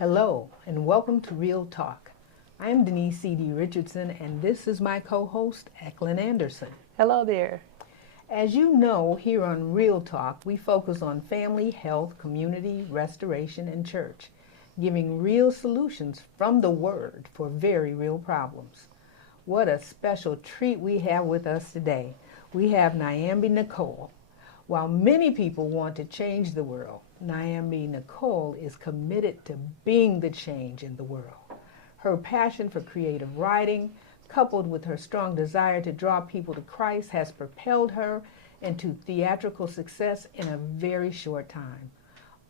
Hello, and welcome to Real Talk. I'm Denise Eaddy-Richardson, and this is my co-host, Eklund Anderson. Hello there. As you know, here on Real Talk, we focus on family, health, community, restoration, and church, giving real solutions from the Word for very real problems. What a special treat we have with us today. We have Nyambe Nichole. While many people want to change the world, Nyambe Nichole is committed to being the change in the world. Her passion for creative writing, coupled with her strong desire to draw people to Christ, has propelled her into theatrical success in a very short time.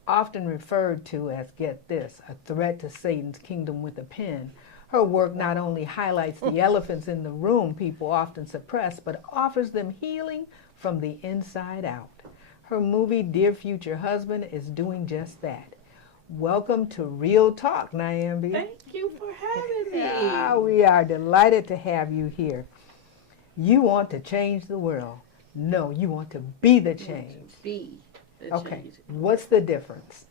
Often referred to as, get this, a threat to Satan's kingdom with a pen, her work not only highlights the elephants in the room people often suppress, but offers them healing from the inside out. Her movie, Dear Future Husband, is doing just that. Welcome to Real Talk, Nyambe. Thank you for having me. We are delighted to have you here. You want to change the world. No, you want to be the change. Be the Okay, change. what's the difference?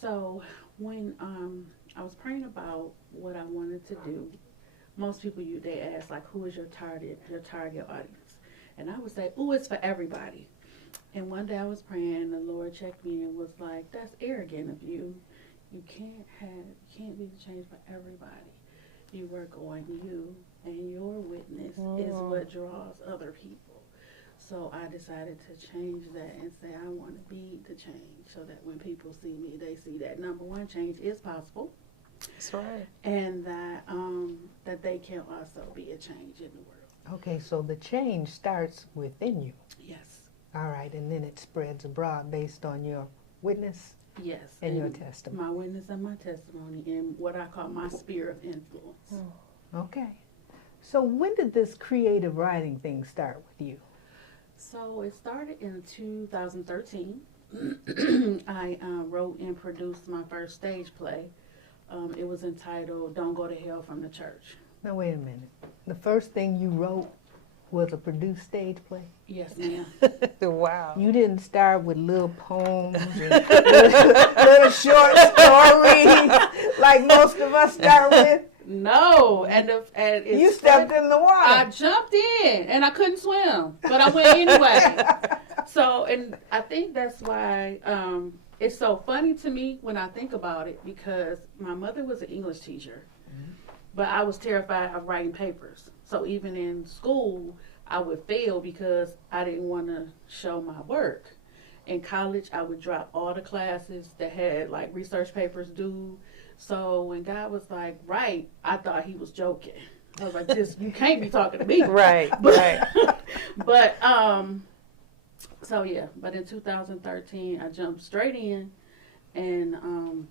So when I was praying about what I wanted to do, most people they ask like, who is your target audience? And I would say, oh, it's for everybody. And one day I was praying, the Lord checked me and was like, that's arrogant of you. You can't be the change for everybody. You work on you, and your witness is what draws other people. So I decided to change that and say I want to be the change, so that when people see me, they see that number one, change is possible. That's right. And that they can also be a change in the world. Okay, so the change starts within you. Yes. All right, and then it spreads abroad based on your witness Yes. and your testimony. My witness and my testimony and what I call my sphere of influence. Okay. So when did this creative writing thing start with you? So it started in 2013. I wrote and produced my first stage play. It was entitled Don't Go to Hell from the Church. Now, wait a minute. The first thing you wrote was a produced stage play? Yes, ma'am. Wow. You didn't start with little poems and little short stories like most of us start with? No, and You stepped in the water. I jumped in, and I couldn't swim, but I went anyway. So, and I think that's why it's so funny to me when I think about it, because my mother was an English teacher, but I was terrified of writing papers. So even in school, I would fail because I didn't want to show my work. In college, I would drop all the classes that had like research papers due. So when God was like, right, I thought he was joking. I was like, you can't be talking to me. Right, But, but so yeah, but in 2013, I jumped straight in and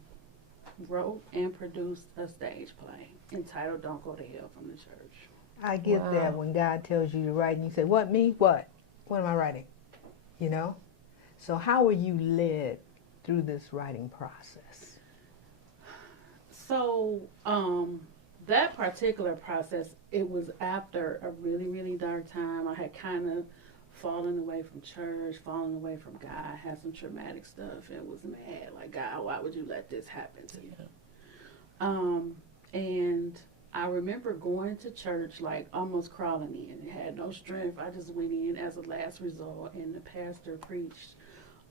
wrote and produced a stage play entitled Don't Go to Hell from the Church. I get that when God tells you to write and you say, what, me? What? What am I writing? You know? So how were you led through this writing process? So that particular process, it was after a really, really dark time. I had kind of fallen away from church, fallen away from God, had some traumatic stuff, and was mad. Like, God, why would you let this happen to me? And I remember going to church, like almost crawling in. It had no strength. I just went in as a last resort, and the pastor preached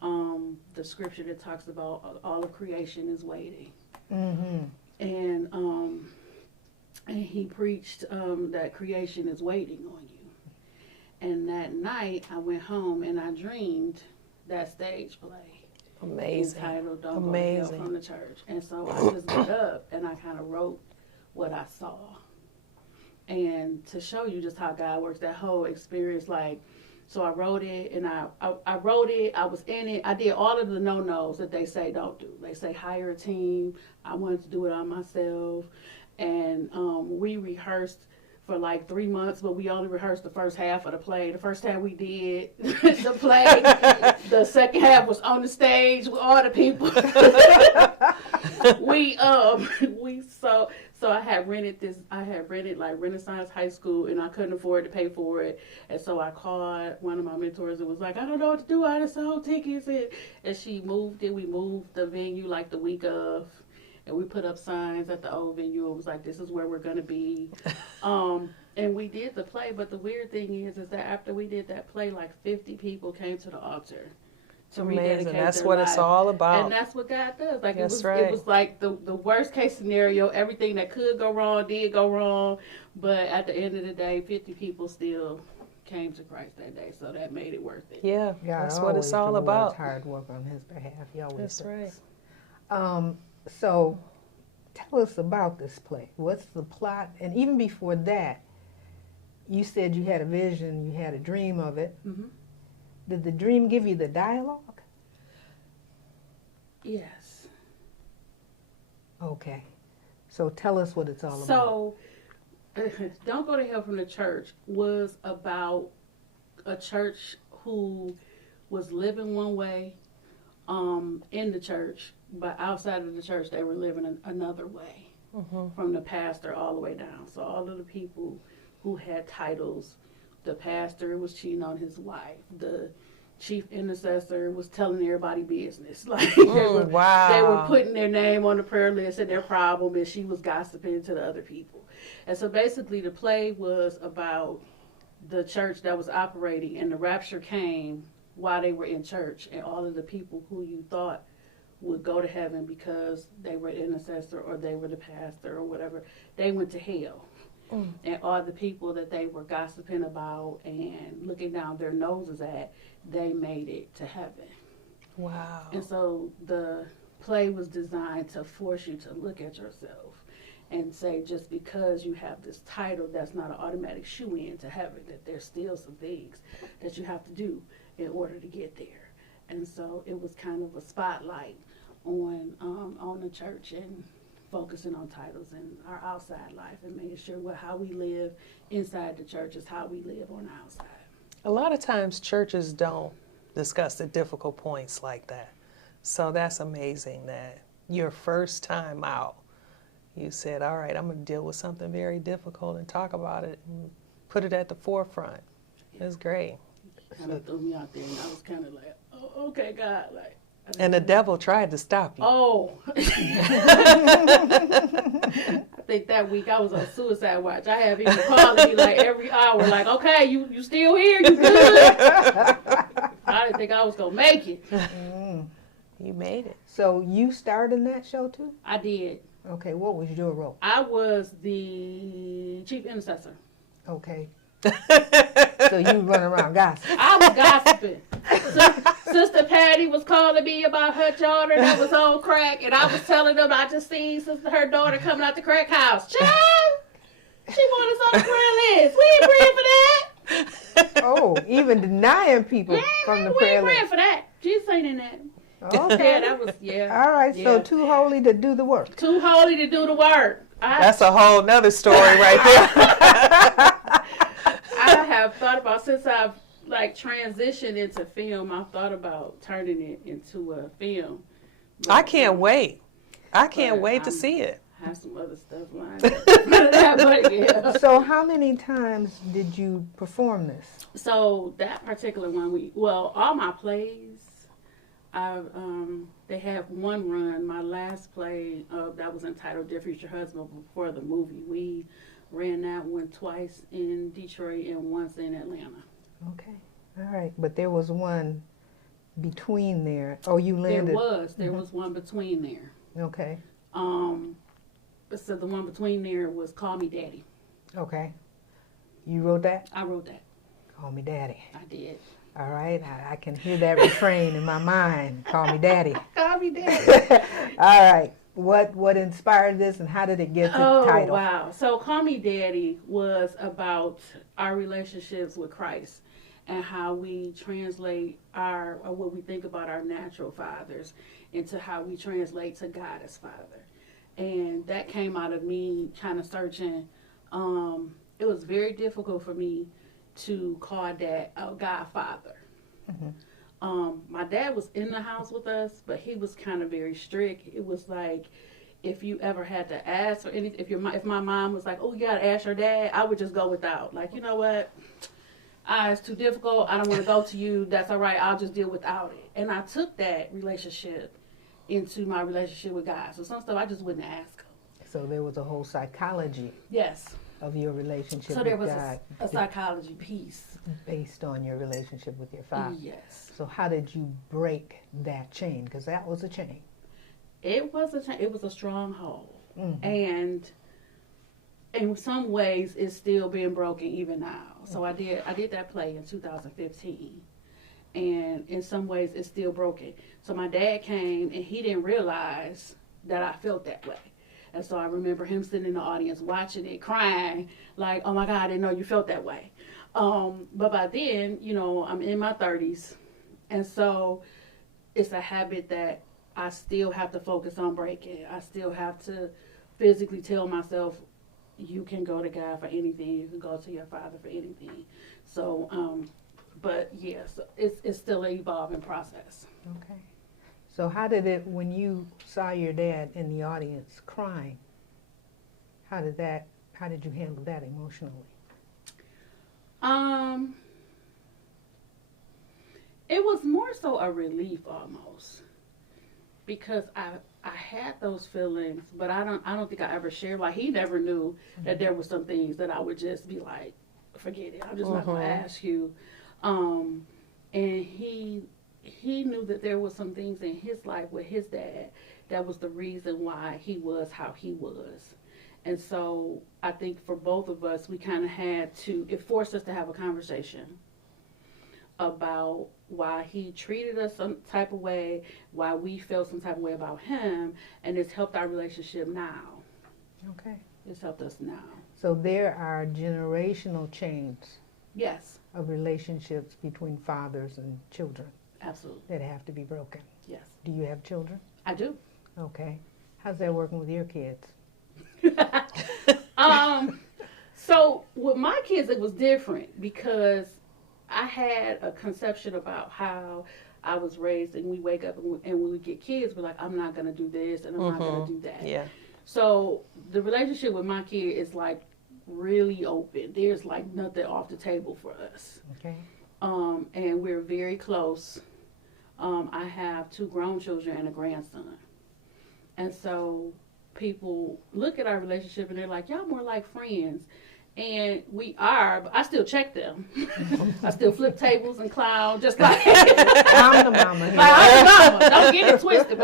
the scripture that talks about all of creation is waiting. Mm-hmm. And he preached that creation is waiting on you. And that night, I went home and I dreamed that stage play. Amazing. Entitled Don't Go to Hell from the Church. And so I just got up and I kind of wrote what I saw. And to show you just how God works, that whole experience, like, so I wrote it and I wrote it, I was in it, I did all of the no-nos that they say don't do. They say hire a team, I wanted to do it on myself. And we rehearsed for like 3 months, but we only rehearsed the first half of the play. The first time we did the play, the second half was on the stage with all the people. So I had rented like Renaissance High School, and I couldn't afford to pay for it. And so I called one of my mentors and was like, I don't know what to do. I just sold tickets. And she moved it. We moved the venue like the week of. And we put up signs at the old venue. It was like, this is where we're going to be. And we did the play. But the weird thing is that after we did that play, like 50 people came to the altar. To Amazing. That's their what lives. it's all about. And that's what God does. Like That's it was like the worst case scenario. Everything that could go wrong did go wrong. But at the end of the day, 50 people still came to Christ that day. So that made it worth it. Yeah, God that's what it's all rewards about. hard work on his behalf. He always That's right. does. So tell us about this play. What's the plot? And even before that, you said you had a vision, you had a dream of it. Mm-hmm. Did the dream give you the dialogue? Yes. Okay. So tell us what it's all about. So, Don't Go to Hell from the Church was about a church who was living one way in the church, but outside of the church they were living another way, from the pastor all the way down. So all of the people who had titles, the pastor was cheating on his wife, the chief intercessor was telling everybody business. Like they were putting their name on the prayer list and their problem, and she was gossiping to the other people. And so basically the play was about the church that was operating, and the rapture came while they were in church, and all of the people who you thought would go to heaven because they were an intercessor or they were the pastor or whatever, they went to hell. And all the people that they were gossiping about and looking down their noses at, they made it to heaven. Wow. And so the play was designed to force you to look at yourself and say, just because you have this title, that's not an automatic shoe-in to heaven, that there's still some things that you have to do in order to get there. And so it was kind of a spotlight on the church and focusing on titles and our outside life and making sure how we live inside the church is how we live on the outside. A lot of times churches don't discuss the difficult points like that. So that's amazing that your first time out, you said, all right, I'm going to deal with something very difficult and talk about it and put it at the forefront. It's great. Kind of threw me out there, and I was kind of like, oh, okay, God, like. And the devil tried to stop you. Oh. I think that week I was on suicide watch. I have people calling me like every hour, like, okay, you still here? You good? I didn't think I was going to make it. You made it. So you starred in that show too? I did. Okay, what was your role? I was the chief intercessor. Okay. So you run around gossiping. I was gossiping. Sister Patty was calling me about her daughter that was on crack, and I was telling them I just seen her daughter coming out the crack house. Child, she want us on the prayer list. We ain't praying for that. Oh, even denying people from the prayer We ain't list. praying for that. Jesus ain't in that. Okay. Yeah, that was, All right, so too holy to do the work. Too holy to do the work. That's a whole nother story right there. I have thought about, since I've like transitioned into film, I've thought about turning it into a film. But, I can't wait. I can't wait to see it. I have some other stuff lined up. But, yeah. So how many times did you perform this? So that particular one, all my plays, they have one run. My last play that was entitled "Dear Future Husband" before the movie. We ran that one twice in Detroit and once in Atlanta. Okay. All right. But there was one between there. Oh, you landed. There was one between there. Okay. So the one between there was "Call Me Daddy." Okay. You wrote that? I wrote that. Call me daddy. I did. All right. I can hear that refrain in my mind. Call me daddy. Call me daddy. All right. What inspired this and how did it get the title? Oh, wow. So Call Me Daddy was about our relationships with Christ and how we translate what we think about our natural fathers into how we translate to God as Father. And that came out of me kind of searching. It was very difficult for me to call Dad a Godfather. My dad was in the house with us, but he was kind of very strict. It was like, if you ever had to ask or anything, if my mom was like, oh, you gotta ask your dad, I would just go without. Like, you know what? It's too difficult. I don't want to go to you. That's all right. I'll just deal without it. And I took that relationship into my relationship with God. So some stuff I just wouldn't ask him. So there was a whole psychology Yes. of your relationship So there with was God a psychology piece. based on your relationship with your father. Yes. So how did you break that chain? Because that was a chain. It was a stronghold. Mm-hmm. And in some ways it's still being broken even now. So I did that play in 2015. And in some ways it's still broken. So my dad came and he didn't realize that I felt that way. And so I remember him sitting in the audience watching it, crying, like, oh my God, I didn't know you felt that way. But by then, you know, I'm in my 30s. And so it's a habit that I still have to focus on breaking. I still have to physically tell myself, you can go to God for anything. You can go to your father for anything. So, but yes, it's still an evolving process. Okay. So how did it, when you saw your dad in the audience crying, how did you handle that emotionally? It was more so a relief almost, because I had those feelings, but I don't think I ever shared. Like, he never knew that there were some things that I would just be like, forget it. I'm just not gonna ask you. And he knew that there was some things in his life with his dad that was the reason why he was how he was. And so I think for both of us, we kind of it forced us to have a conversation about why he treated us some type of way, why we felt some type of way about him, and it's helped our relationship now. Okay. It's helped us now. So there are generational chains Yes, of relationships between fathers and children absolutely. that have to be broken. Yes, Do you have children? I do. Okay. How's that working with your kids? So with my kids, it was different because I had a conception about how I was raised, and we wake up and when we get kids, we're like, I'm not going to do this and I'm not going to do that. Yeah. So the relationship with my kid is like really open. There's like nothing off the table for us. Okay. And we're very close. I have 2 grown children and a grandson. And so people look at our relationship and they're like, y'all more like friends. And we are, but I still check them. I still flip tables and clown, just like I'm the mama here. like I'm the mama. Don't get it twisted.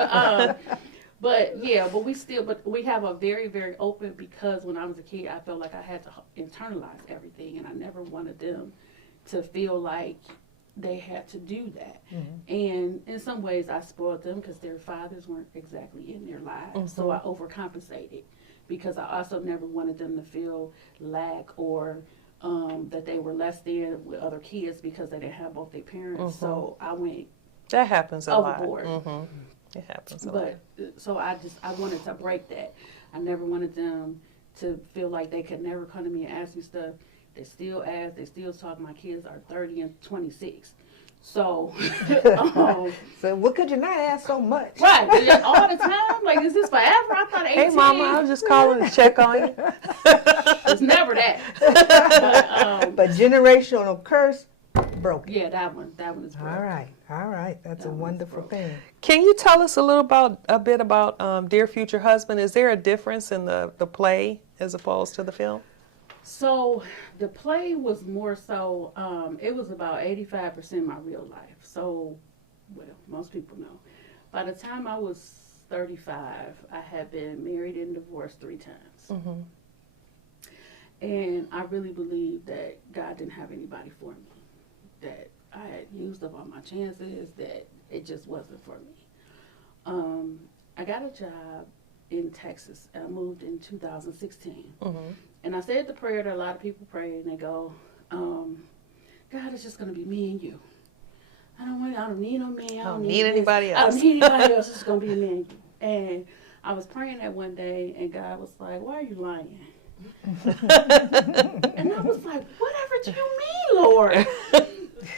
But yeah, but we have a very, very open, because when I was a kid, I felt like I had to internalize everything, and I never wanted them to feel like they had to do that. Mm-hmm. And in some ways, I spoiled them because their fathers weren't exactly in their lives. Mm-hmm. So I overcompensated, because I also never wanted them to feel lack or that they were less than with other kids because they didn't have both their parents. Mm-hmm. So I went that happens a overboard. lot. Mm-hmm. It happens a lot. So I wanted to break that. I never wanted them to feel like they could never come to me and ask me stuff. They still ask. They still talk. My kids are 30 and 26. So, so what could you not ask so much? Right, all the time. Like, is this forever? I thought 18. Hey, Mama, I was just calling to check on you. It's never that. But generational curse broken. Yeah, that one is broken. All right. That's a wonderful thing. Can you tell us a bit about Dear Future Husband? Is there a difference in the play as opposed to the film? So the play was more so, it was about 85% my real life. So, well, most people know. By the time I was 35, I had been married and divorced 3 times. Mm-hmm. And I really believed that God didn't have anybody for me, that I had used up all my chances, that it just wasn't for me. I got a job in Texas. I moved in 2016. Mm-hmm. And I said the prayer that a lot of people pray, and they go, God, it's just going to be me and you. I don't need no man. I don't need anybody else. I don't need anybody else. It's going to be me and you. And I was praying that one day, and God was like, why are you lying? And I was like, whatever do you mean, Lord?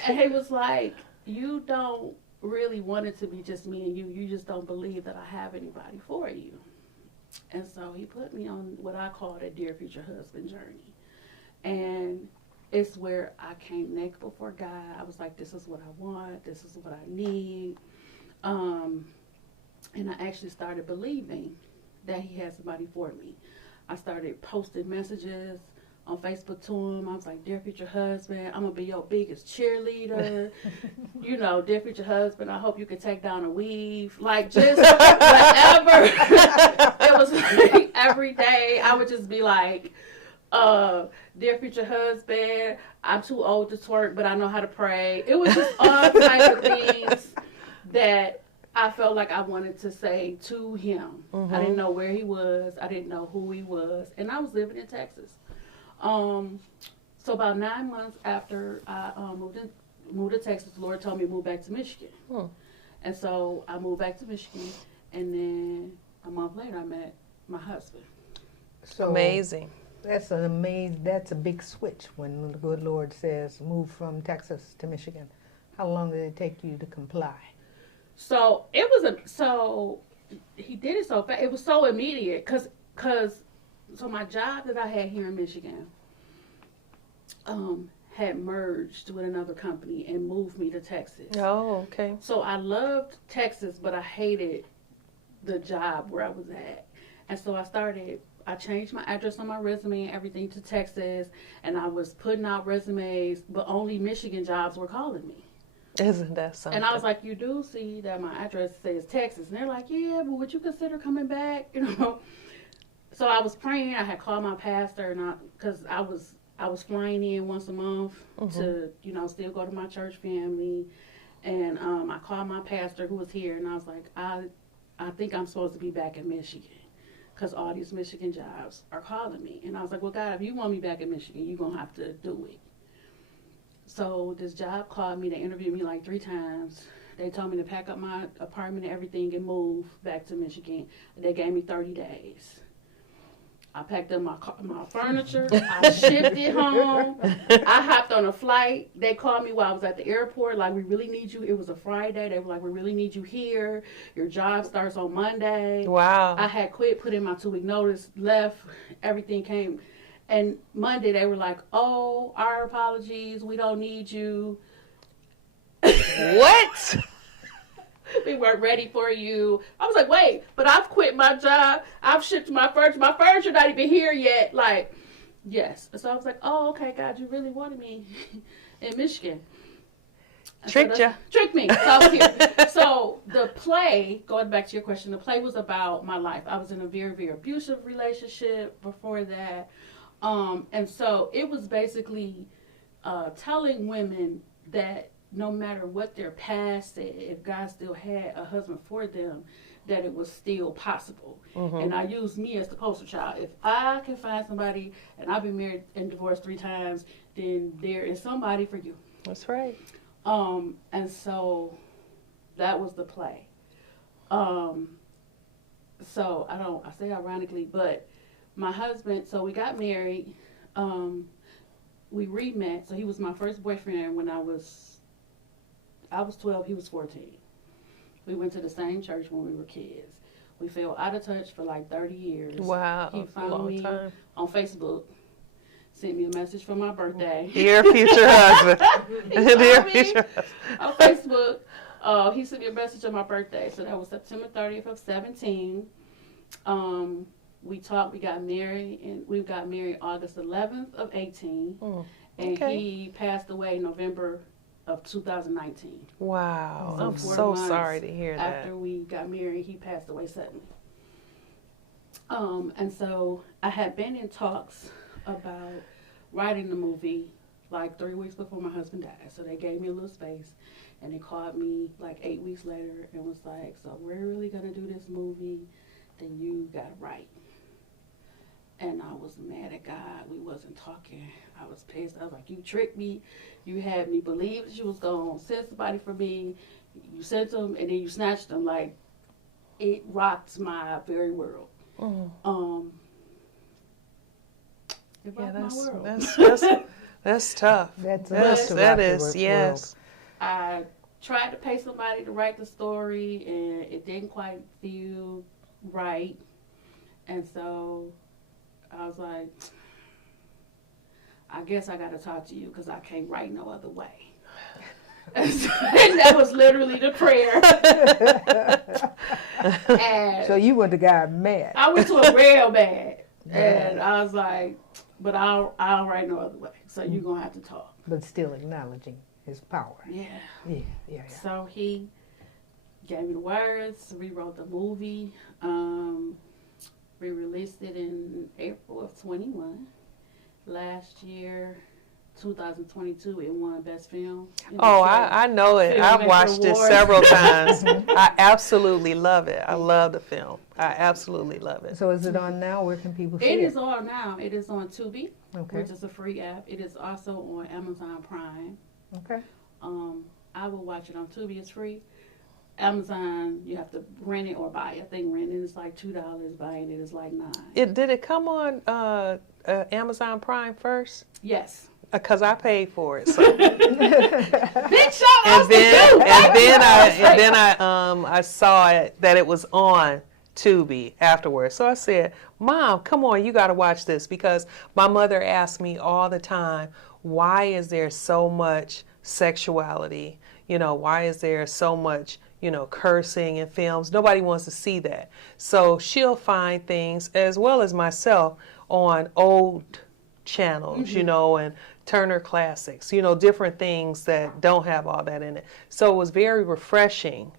And he was like, you don't really want it to be just me and you. You just don't believe that I have anybody for you. And so he put me on what I call the Dear Future Husband journey. And it's where I came naked before God. I was like, this is what I want. This is what I need. And I actually started believing that he had somebody for me. I started posting messages on Facebook to him. I was like, dear future husband, I'm going to be your biggest cheerleader. You know, dear future husband, I hope you can take down a weave. Like, just whatever. It was like every day I would just be like, dear future husband, I'm too old to twerk, but I know how to pray. It was just all types of things that I felt like I wanted to say to him. Mm-hmm. I didn't know where he was. I didn't know who he was. And I was living in Texas. So about 9 months after I moved to Texas, the Lord told me to move back to Michigan. And so I moved back to Michigan. And then a month later, I met my husband. So amazing. That's a big switch when the good Lord says move from Texas to Michigan. How long did it take you to comply? So he did it so fast. It was so immediate so my job that I had here in Michigan had merged with another company and moved me to Texas. Oh, okay. So I loved Texas, but I hated the job where I was at. And so I changed my address on my resume and everything to Texas, and I was putting out resumes, but only Michigan jobs were calling me. Isn't that something? And I was like, you do see that my address says Texas. And they're like, yeah, but would you consider coming back? You know. So I was praying. I had called my pastor, because I was flying in once a month to, still go to my church family. And I called my pastor who was here, and I was like, I think I'm supposed to be back in Michigan because all these Michigan jobs are calling me. And I was like, well, God, if you want me back in Michigan, you're going to have to do it. So this job called me. They interviewed me like 3 times. They told me to pack up my apartment and everything and move back to Michigan. They gave me 30 days. I packed up my furniture. I shipped it home. I hopped on a flight. They called me while I was at the airport. Like, we really need you. It was a Friday. They were like, we really need you here. Your job starts on Monday. Wow. I had quit, put in my 2-week notice, left. Everything came. And Monday they were like, oh, our apologies. We don't need you. What? We weren't ready for you. I was like, wait, but I've quit my job. I've shipped my furniture. My furniture not even here yet. Like, yes. So I was like, oh, okay, God, you really wanted me in Michigan. Tricked you. Tricked me. So I was here. So the play, going back to your question, the play was about my life. I was in a very, very abusive relationship before that. And so it was basically telling women that no matter what their past said, if God still had a husband for them, that it was still possible. And I used me as the poster child. If I can find somebody, and I've been married and divorced 3 times, then there is somebody for you. That's right. And so that was the play. So I say ironically, but my husband, so we got married, we re-met, so he was my first boyfriend when I was 12, he was 14. We went to the same church when we were kids. We fell out of touch for like 30 years. Wow, he found me time. On Facebook, sent me a message for my birthday. Dear future husband. Dear future husband. On Facebook, he sent me a message on my birthday, so that was September 30th of 17. We talked, we got married, and we got married August 11th of 18. And he passed away November of 2019. Wow. So I'm so sorry to hear that. After we got married, he passed away suddenly. And so I had been in talks about writing the movie like 3 weeks before my husband died. So they gave me a little space, and they called me like 8 weeks later and was like, so we're really going to do this movie, then you got to write. And I was mad at God. We wasn't talking. I was pissed. I was like, you tricked me. You had me believe that you was going to send somebody for me. You sent them, and then you snatched them. Like, it rocked my very world. It rocked my world. That's tough. That is, yes. I tried to pay somebody to write the story, and it didn't quite feel right. And so I was like, I guess I got to talk to you because I can't write no other way. And that was literally the prayer. And So you went to God mad. I went to a real bad. And I was like, but I'll write no other way. So you're going to have to talk. But still acknowledging his power. Yeah. Yeah. So he gave me the words. We wrote the movie. We released it in April of 21. Last year, 2022, it won Best Film. Oh, I know it. I've watched it several times. I absolutely love it. I love the film. I absolutely love it. So is it on now? Where can people see it? It is on now. It is on Tubi, Okay. which is a free app. It is also on Amazon Prime. Okay. I will watch it on Tubi. It's free. Amazon, you have to rent it or buy it. I think renting is like $2. Buying it is like $9. Did it come on Amazon Prime first? Yes. Because I paid for it. So. Big shout out and then I saw it that it was on Tubi afterwards. So I said, Mom, come on, you got to watch this, because my mother asked me all the time, why is there so much sexuality? You know, why is there so much, you know, cursing in films? Nobody wants to see that. So she'll find things, as well as myself, on old channels, you know, and Turner Classics, you know, different things that don't have all that in it. So it was very refreshing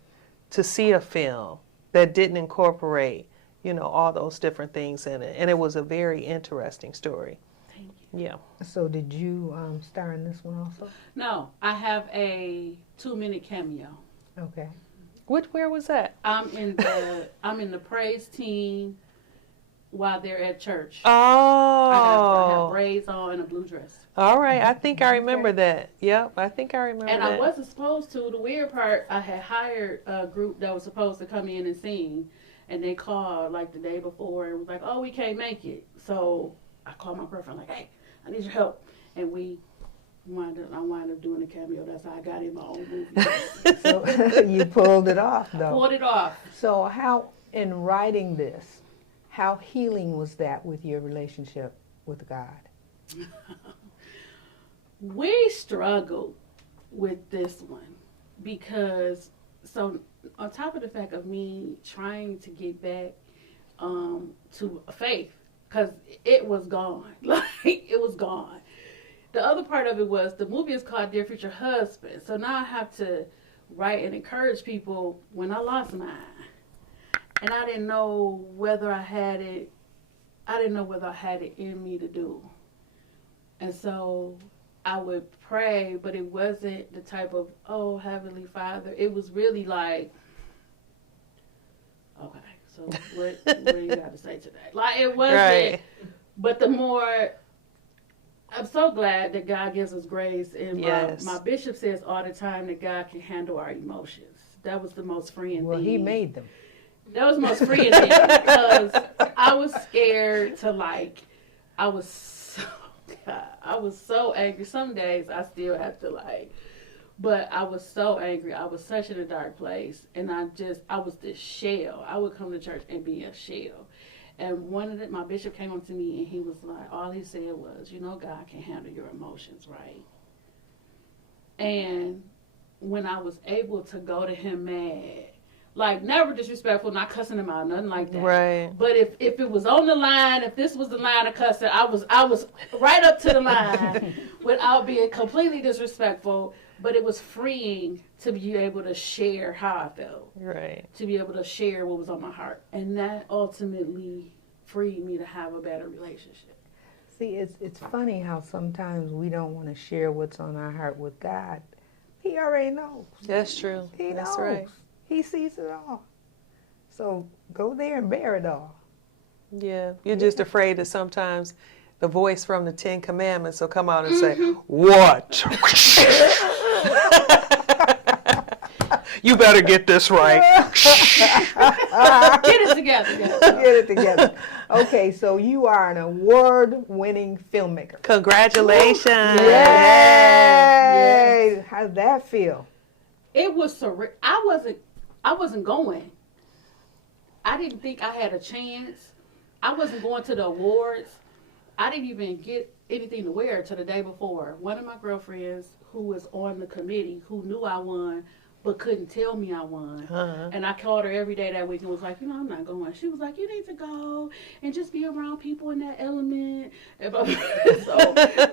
to see a film that didn't incorporate, you know, all those different things in it. And it was a very interesting story. Thank you. Yeah. So did you star in this one also? No, I have a 2-minute cameo. Okay. Where was that? I'm in the praise team while they're at church. Oh. I have braids on and a blue dress. All right. I think I remember that. Yep. I think I remember And that. I wasn't supposed to. The weird part, I had hired a group that was supposed to come in and sing. And they called like the day before and was like, oh, we can't make it. So I called my girlfriend like, hey, I need your help. And I wound up doing a cameo. That's how I got in my own movie. So you pulled it off, though. Pulled it off. So how, in writing this, how healing was that with your relationship with God? We struggled with this one because, so on top of the fact of me trying to get back to faith, because it was gone. Like, it was gone. The other part of it was the movie is called Dear Future Husband. So now I have to write and encourage people when I lost mine. And I didn't know whether I had it. I didn't know whether I had it in me to do. And so I would pray, but it wasn't the type of, oh, Heavenly Father. It was really like, okay, so what do you got to say today? Like, it wasn't. Right. But the more, I'm so glad that God gives us grace. And Yes. my bishop says all the time that God can handle our emotions. That was the most freeing Well, thing. he made them. That was the most freeing thing because I was scared to, like, I was so angry. Some days I still have to, like, but I was so angry. I was such in a dark place. And I was this shell. I would come to church and be a shell. And my bishop came up to me and he was like, all he said was, you know, God can handle your emotions, right? And when I was able to go to him mad, like, never disrespectful, not cussing him out, nothing like that. Right. But if it was on the line, if this was the line of cussing, I was right up to the line without being completely disrespectful. But it was freeing to be able to share how I felt. Right. To be able to share what was on my heart. And that ultimately freed me to have a better relationship. See, it's funny how sometimes we don't want to share what's on our heart with God. He already knows. That's true. He That's knows. right. He sees it all. So go there and bear it all. Yeah. You're just afraid that sometimes the voice from the 10 Commandments will come out and say, what? You better get this right. Get it together. Get it together. Okay, so you are an award-winning filmmaker. Congratulations. Yay! Yes. How did that feel? It was surreal. I wasn't going. I didn't think I had a chance. I wasn't going to the awards. I didn't even get anything to wear till the day before. One of my girlfriends who was on the committee, who knew I won, but couldn't tell me I won. And I called her every day that week and was like, I'm not going. She was like, you need to go and just be around people in that element. So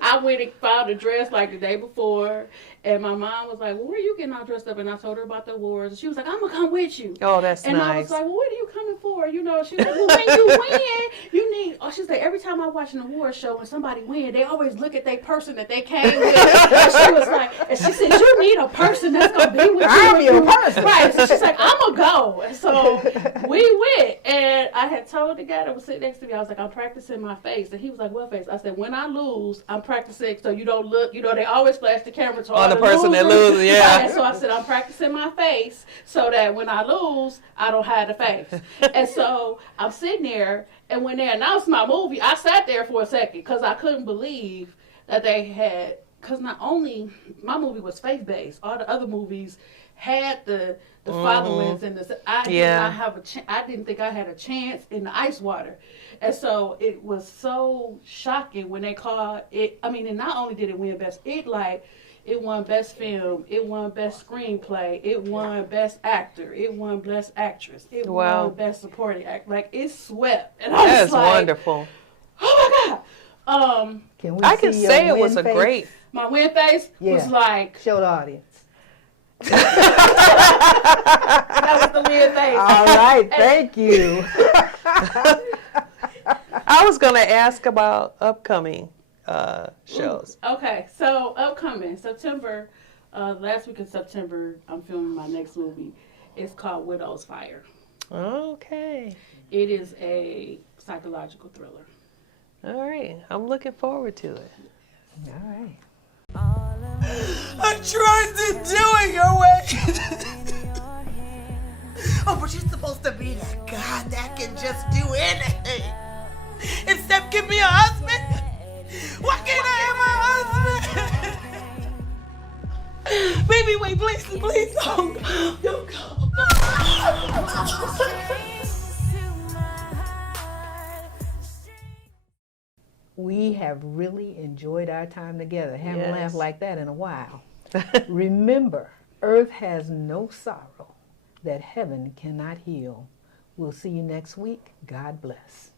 I went and found a dress like the day before. And my mom was like, well, where are you getting all dressed up? And I told her about the awards. And she was like, I'm going to come with you. Oh, that's and nice. And I was like, well, what are you coming for? She was like, well, when you win, you need, she's like, every time I watch an award show and somebody win, they always look at their person that they came with. And she was like, and she said, you need a person that's going to be with you. I'm your person. Right. So she's like, I'm going to go. And so we went. And I had told the guy that was sitting next to me, I was like, I'm practicing my face. And he was like, what face? I said, when I lose, I'm practicing so you don't look. They always flash the camera to all the person that loses, yeah. And so I said, I'm practicing my face so that when I lose, I don't hide the face. And so I'm sitting there, and when they announced my movie, I sat there for a second because I couldn't believe that they had, because not only my movie was faith-based, all the other movies had the followings and I didn't think I had a chance in the ice water. And so it was so shocking when they called it. I mean, and not only did it win it won Best Film, it won Best Screenplay, it won Best Actor, it won Best Actress, it won Best Supporting Actor. Like, it swept. And I was like, wonderful. Oh my God. I can say it was a great. My win face was like. Show the audience. That was the win face. All right, thank you. I was going to ask about upcoming shows. Okay, so upcoming September, last week in September, I'm filming my next movie. It's called Widow's Fire. Okay. It is a psychological thriller. All right, I'm looking forward to it. All right. I tried to do it your way. Oh, but you're supposed to be that God that can just do anything. Except give me a husband. Why can't I have a husband? Baby, wait, please don't go. We have really enjoyed our time together. Haven't Yes. laughed like that in a while. Remember, earth has no sorrow that heaven cannot heal. We'll see you next week. God bless.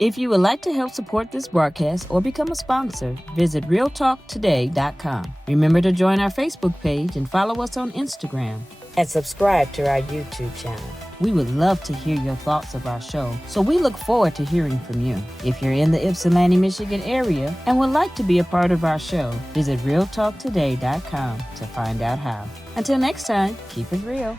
If you would like to help support this broadcast or become a sponsor, visit realtalktoday.com. Remember to join our Facebook page and follow us on Instagram. And subscribe to our YouTube channel. We would love to hear your thoughts of our show, so we look forward to hearing from you. If you're in the Ypsilanti, Michigan area and would like to be a part of our show, visit realtalktoday.com to find out how. Until next time, keep it real.